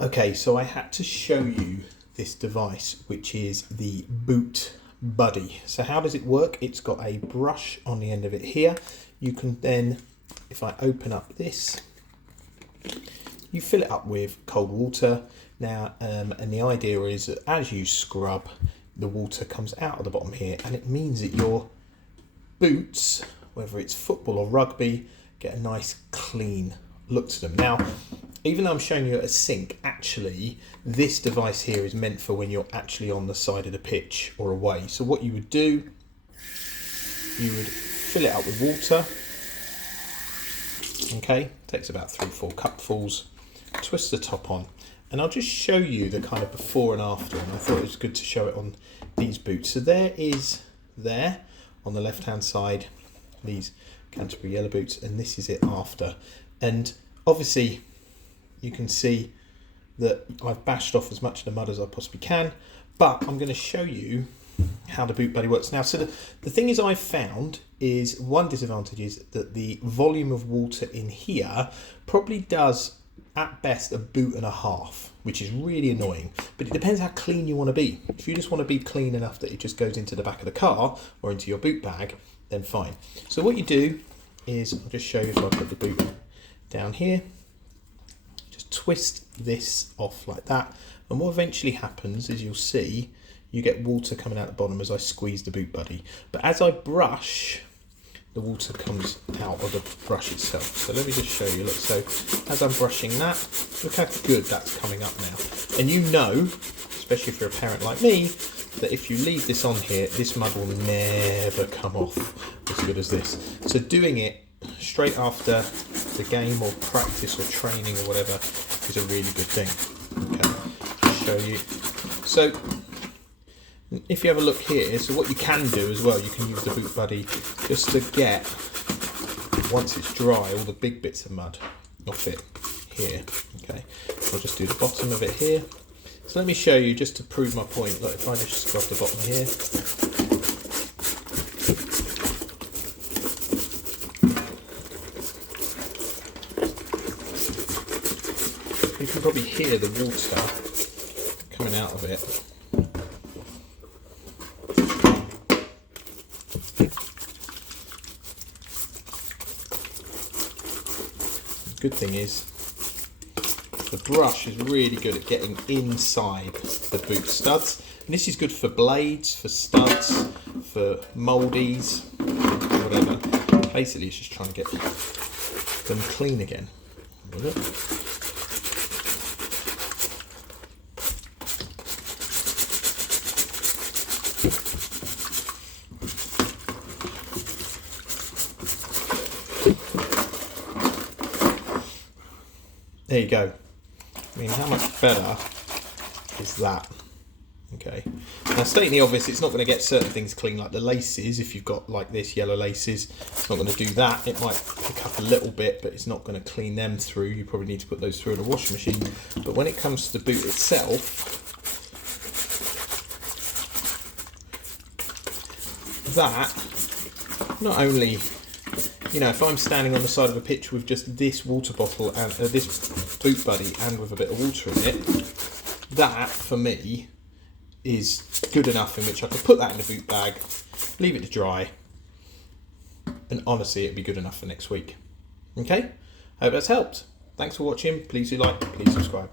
Okay, so I had to show you this device, which is the BootBuddy. So how does it work? It's got a brush on the end of it here. You can then, if I open up this, you fill it up with cold water. Now, and the idea is that as you scrub, the water comes out of the bottom here, and it means that your boots, whether it's football or rugby, get a nice clean look to them. Now, even though I'm showing you a sink, actually, this device here is meant for when you're actually on the side of the pitch or away. So what you would do, you would fill it up with water. Okay, takes about 3-4 cupfuls. Twist the top on, and I'll just show you the kind of before and after. And I thought it was good to show it on these boots. So there on the left hand side, these Canterbury yellow boots, and this is it after. And obviously you can see that I've bashed off as much of the mud as I possibly can, but I'm going to show you how the BootBuddy works. Now, so the thing is, I've found is one disadvantage is that the volume of water in here probably does at best a boot and a half, which is really annoying, but it depends how clean you want to be. If you just want to be clean enough that it just goes into the back of the car or into your boot bag, then fine. So what you do is, I'll just show you if I put the boot down here, just twist this off like that, and what eventually happens is you'll see you get water coming out the bottom as I squeeze the BootBuddy, but as I brush, the water comes out of the brush itself. So let me just show you. Look, so as I'm brushing that, look how good that's coming up now. And you know, especially if you're a parent like me, that if you leave this on here, this mud will never come off as good as this. So doing it straight after the game or practice or training or whatever is a really good thing. Okay, I'll show you. So if you have a look here, so what you can do as well, you can use the BootBuddy just to get, once it's dry, all the big bits of mud off it here. Okay, I'll just do the bottom of it here. So let me show you just to prove my point. Look, if I just scrub the bottom here, you can probably hear the water coming out of it. Good thing is the brush is really good at getting inside the boot studs, and this is good for blades, for studs, for mouldies, whatever. Basically it's just trying to get them clean again. There you go. I mean, how much better is that? Okay. Now, stating the obvious, it's not going to get certain things clean, like the laces. If you've got like this, yellow laces, it's not going to do that. It might pick up a little bit, but it's not going to clean them through. You probably need to put those through in a washing machine. But when it comes to the boot itself, that not only, you know, if I'm standing on the side of a pitch with just this water bottle and this BootBuddy and with a bit of water in it, that for me is good enough in which I could put that in the boot bag, leave it to dry, and honestly it'd be good enough for next week. Okay, I hope that's helped. Thanks for watching. Please do like, please subscribe.